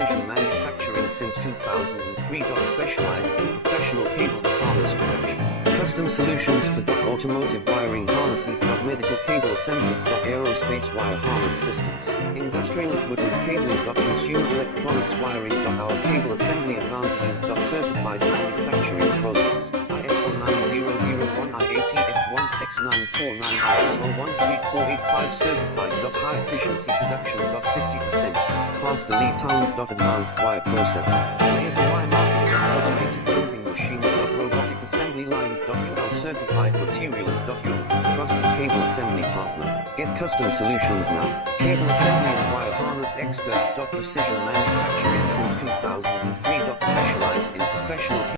Precision Manufacturing since 2003. Specialized in professional cable harness production. Custom solutions for automotive wiring harnesses. Medical cable assemblies. Aerospace wire harness systems. Industrial equipment cabling. Consumer electronics wiring. Our cable assembly advantages. Certified manufacturing process. ISO 9001 IATF 16949 ISO 13485 certified. High efficiency production. 50% faster lead times. Advanced wire processing. Laser wire marking. Automated crimping machines. Robotic assembly lines. UL certified materials. Your trusted cable assembly partner. Get custom solutions now. Cable assembly and wire harness experts. Precision manufacturing since 2003. Specialized in professional